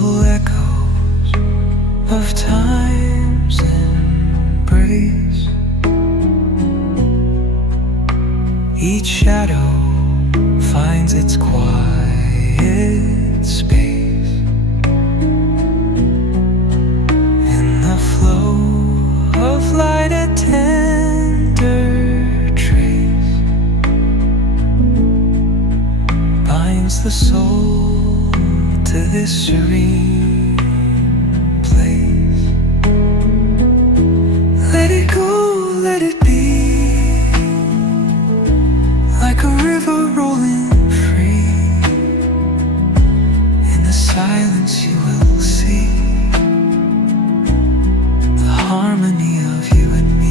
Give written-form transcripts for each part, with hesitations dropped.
gentle echoes of time's embrace. Each shadow finds its quiet space in the flow of light, a tender trace binds the soul to this serene place. Let it go, let it be, like a river rolling free. In the silence you will see the harmony of you and me.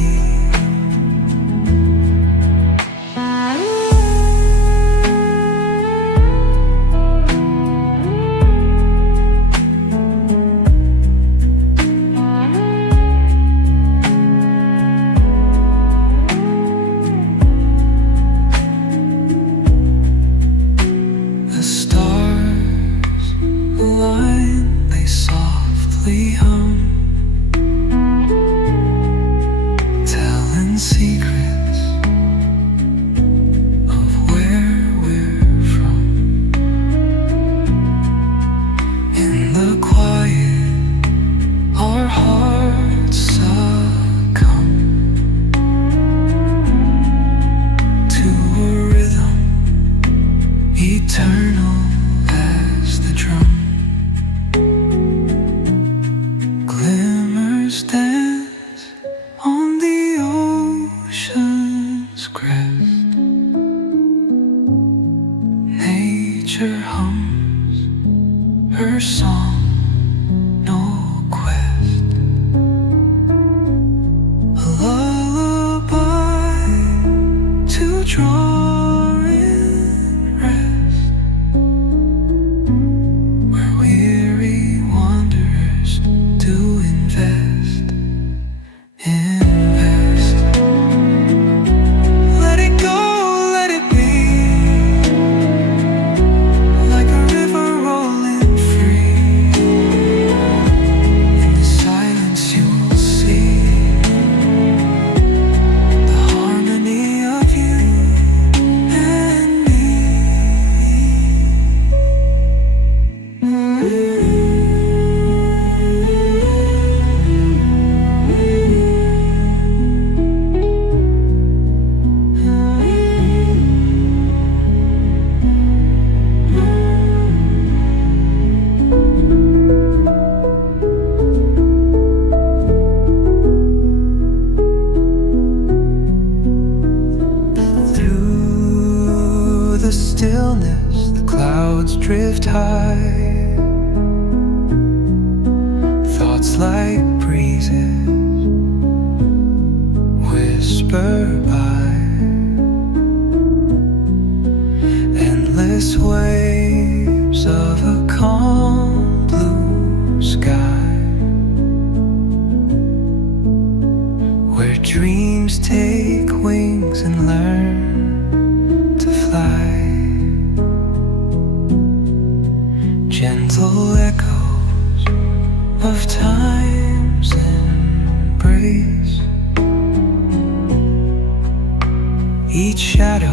The stars align, they softly hum, telling secrets of where we're from. In the quiet, our hearts succumb to a rhythm eternal as the drum. Glimmers dance on the ocean's crest. Nature hums her song, no quest. A lullaby to draw in rest, where weary wanderers do invest. Let it go, let it be, like a river rolling free. In the silence you will see the harmony of you and me. Through the stillness, the clouds drift high. Thoughts like breezes whisper by. Endless waves of a calm blue sky, where dreams take wings and learn to fly. Gentle echoes of time's embrace. Each shadow